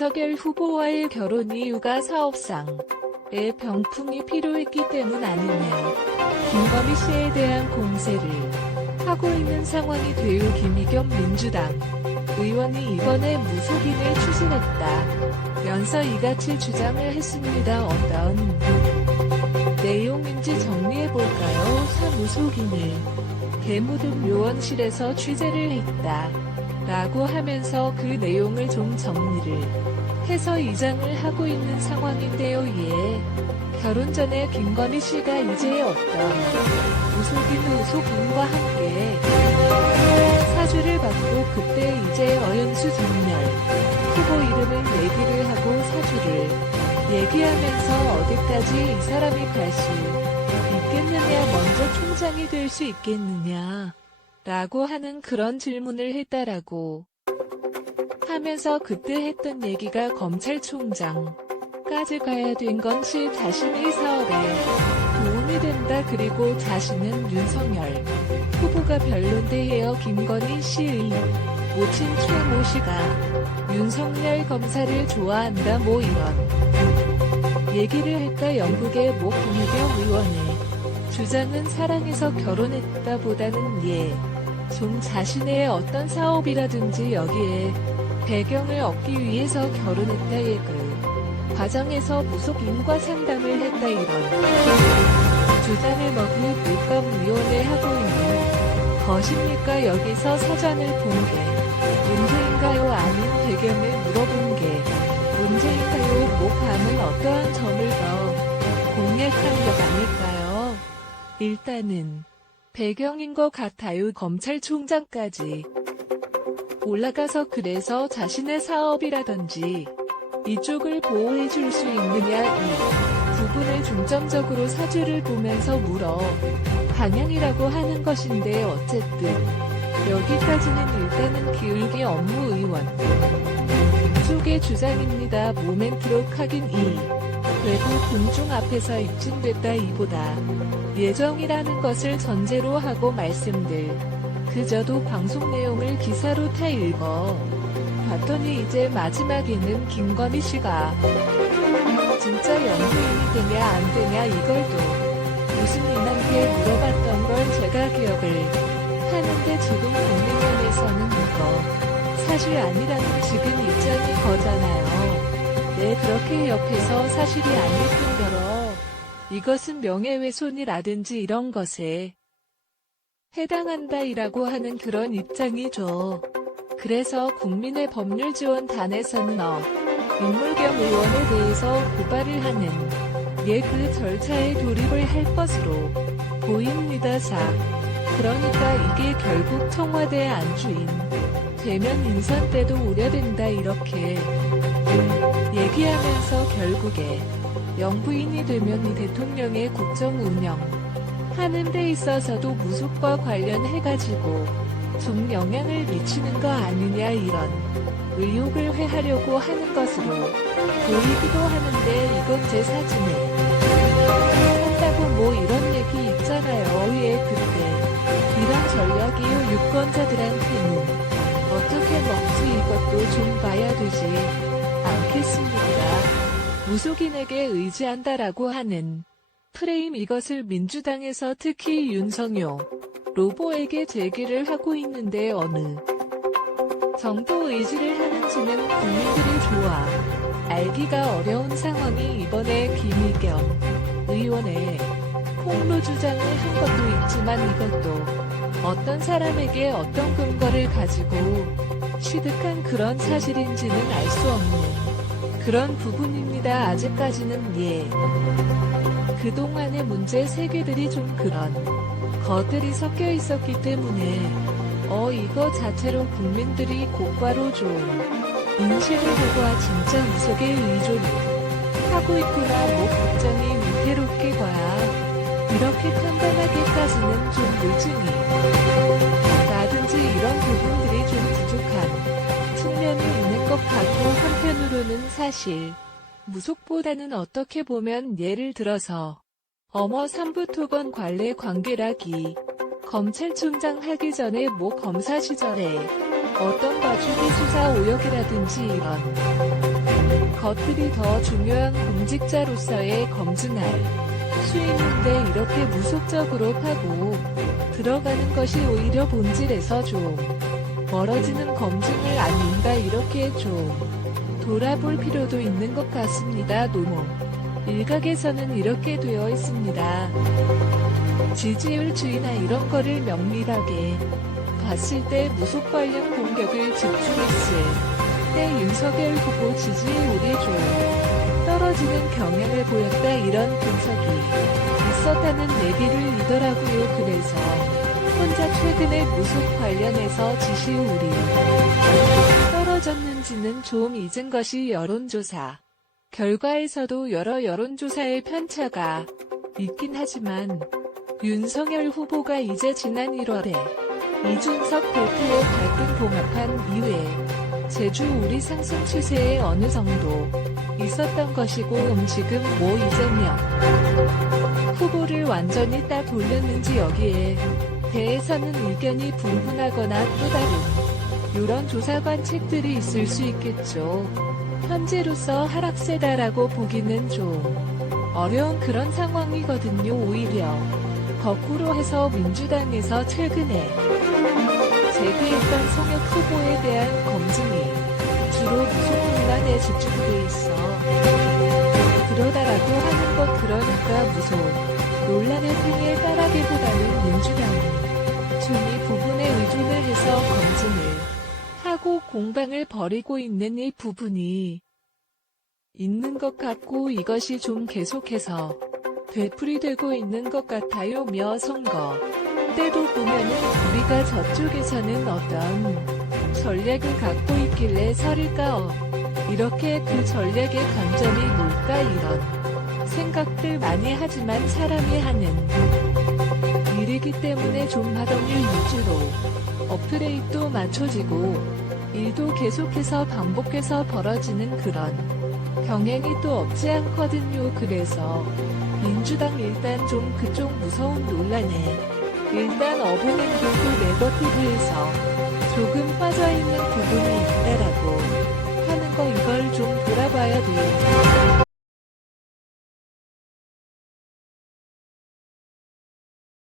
윤석열 후보와의 결혼 이유가 사업상의 병풍이 필요했기 때문 아니냐. 김건희 씨에 대한 공세를 하고 있는 상황이 되어 김의겸 민주당 의원이 이번에 무속인을 추진했다면서 이같이 주장을 했습니다. 어떤 내용인지 정리해볼까요? 무속인을 대무등 묘원실에서 취재를 했다 라고 하면서 그 내용을 좀 정리를 해서 이장을 하고 있는 상황인데요. 결혼 전에 김건희 씨가 이제 어떤 무속인과 함께 사주를 받고 그때 이제 어연수 정렬 후보 이름을 얘기를 하고 사주를 얘기하면서 어디까지 이 사람이 갈 수 있겠느냐, 먼저 총장이 될 수 있겠느냐 라고 하는 그런 질문을 했다라고 하면서 그때 했던 얘기가 검찰총장까지 가야 된 것이 자신의 사업에 도움이 된다. 그리고 자신은 윤석열 후보가 별론데요. 김건희 씨의 모친 최모 씨가 윤석열 검사를 좋아한다 이런 얘기를 했다. 영국의 김의겸 의원의 주장은 사랑해서 결혼했다 보다는 좀 자신의 어떤 사업이라든지 여기에 배경을 얻기 위해서 결혼했다의 그 과정에서 무속인과 상담을 했다 이런 주장을 물감위원회 하고 있는 것입니까? 여기서 사전을 본 게 문제인가요? 아닌 배경을 물어본 게 문제인가요? 감은 어떠한 점을 더 공략한 것 아닐까요? 일단은 배경인 것 같아요. 검찰총장까지 올라가서 그래서 자신의 사업이라든지 이쪽을 보호해 줄 수 있느냐, 이 부분을 중점적으로 사주를 보면서 물어 방향이라고 하는 것인데, 어쨌든 여기까지는 일단은 기울기 업무 의원 쪽의 주장입니다. 모멘트로 하긴 외부 공중 앞에서 입증됐다 이보다 예정이라는 것을 전제로 하고 말씀들. 그저도 방송 내용을 기사로 다 읽어 봤더니 이제 마지막에는 김건희 씨가 진짜 연예인이 되냐 안 되냐 이걸 또 무슨 인한테 물어봤던 걸 제가 기억을 하는데, 지금 국민연에서는 이거 사실 아니라는 지금 입장이 거잖아요. 그렇게 옆에서 사실이 아닐 뿐더러 이것은 명예훼손이라든지 이런 것에 해당한다이라고 하는 그런 입장이죠. 그래서 국민의 법률지원단에서는 윤물겸 의원에 대해서 고발을 하는 그 절차에 돌입을 할 것으로 보입니다. 그러니까 이게 결국 청와대 안주인 대면 인선 때도 우려된다 이렇게 얘기하면서 결국에 영부인이 되면 이 대통령의 국정 운영 하는 데 있어서도 무속과 관련해가지고 좀 영향을 미치는 거 아니냐 이런 의혹을 회하려고 하는 것으로 보이기도 하는데, 이건 제 사진에 한다고 이런 얘기 있잖아요. 그때 이런 전략이 유권자들한테는 어떻게 먹지 이것도 좀 봐야 되지 않겠습니까? 무속인에게 의지한다라고 하는 프레임, 이것을 민주당에서 특히 윤석열 로보에게 제기를 하고 있는데 어느 정도 의지를 하는지는 국민들이 좋아 알기가 어려운 상황이 이번에 김의겸 의원의 폭로 주장을 한 것도 있지만, 이것도 어떤 사람에게 어떤 근거를 가지고 취득한 그런 사실인지는 알 수 없는 그런 부분입니다. 아직까지는 그동안의 문제 세계들이 좀 그런 것들이 섞여 있었기 때문에 이거 자체로 국민들이 곧바로 좀 인식을 하고 진짜 무속에 의존을 하고 있구나, 걱정이 위태롭게 봐야 이렇게 판단하기까지는 좀 늦으니 라든지 이런 부분들이 좀 부족한 측면이 있는 것 같고, 한편으로는 사실 무속보다는 어떻게 보면 예를 들어서 삼부토건 관례 관계라기 검찰총장 하기 전에 검사 시절에 어떤 과중기 수사 오역이라든지 이런 겉들이 더 중요한 공직자로서의 검증할 수 있는데 이렇게 무속적으로 파고 들어가는 것이 오히려 본질에서 좀 멀어지는 검증을 아닌가 이렇게 좀 돌아볼 필요도 있는 것 같습니다. 노모 일각에서는 이렇게 되어 있습니다. 지지율주의나 이런 거를 면밀하게 봤을 때 무속 관련 공격을 집중했을 때 윤석열 후보 지지율이 좀 떨어지는 경향을 보였다 이런 분석이 있었다는 얘기를 이더라고요. 그래서 혼자 최근에 무속 관련해서 지지율이 떨어졌는지는 좀 잊은 것이 여론조사 결과에서도 여러 여론조사의 편차가 있긴 하지만 윤석열 후보가 이제 지난 1월에 이준석 대표의 갈등 봉합한 이후에 제주 우리 상승 추세에 어느 정도 있었던 것이고 지금 이재명 후보를 완전히 딱 돌렸는지 여기에 대해서는 의견이 분분하거나 또 다른 이런 조사 관측들이 있을 수 있겠죠. 현재로서 하락세다라고 보기는 좀 어려운 그런 상황이거든요. 오히려 거꾸로 해서 민주당에서 최근에 제기했던 송혁 후보에 대한 검증이 주로 무속 논란에 집중돼 있어 그러다라고 하는 것 그러니까 무속 논란의 등에 따라기보다는 민주당이 좀 이 부분에 의존을 해서 검증을 하고 공방을 벌이고 있는 이 부분이 있는 것 같고 이것이 좀 계속해서 되풀이되고 있는 것 같아요. 선거 때도 보면은 우리가 저쪽에서는 어떤 전략을 갖고 있길래 서릴까 이렇게 그 전략의 강점이 뭘까 이런 생각들 많이 하지만 사람이 하는 일이기 때문에 좀 하던 일 위주로 업그레이드도 맞춰지고 일도 계속해서 반복해서 벌어지는 그런 경향이 또 없지 않거든요. 그래서 민주당 일단 좀 그쪽 무서운 논란에 일단 어부행동도 네거티브에서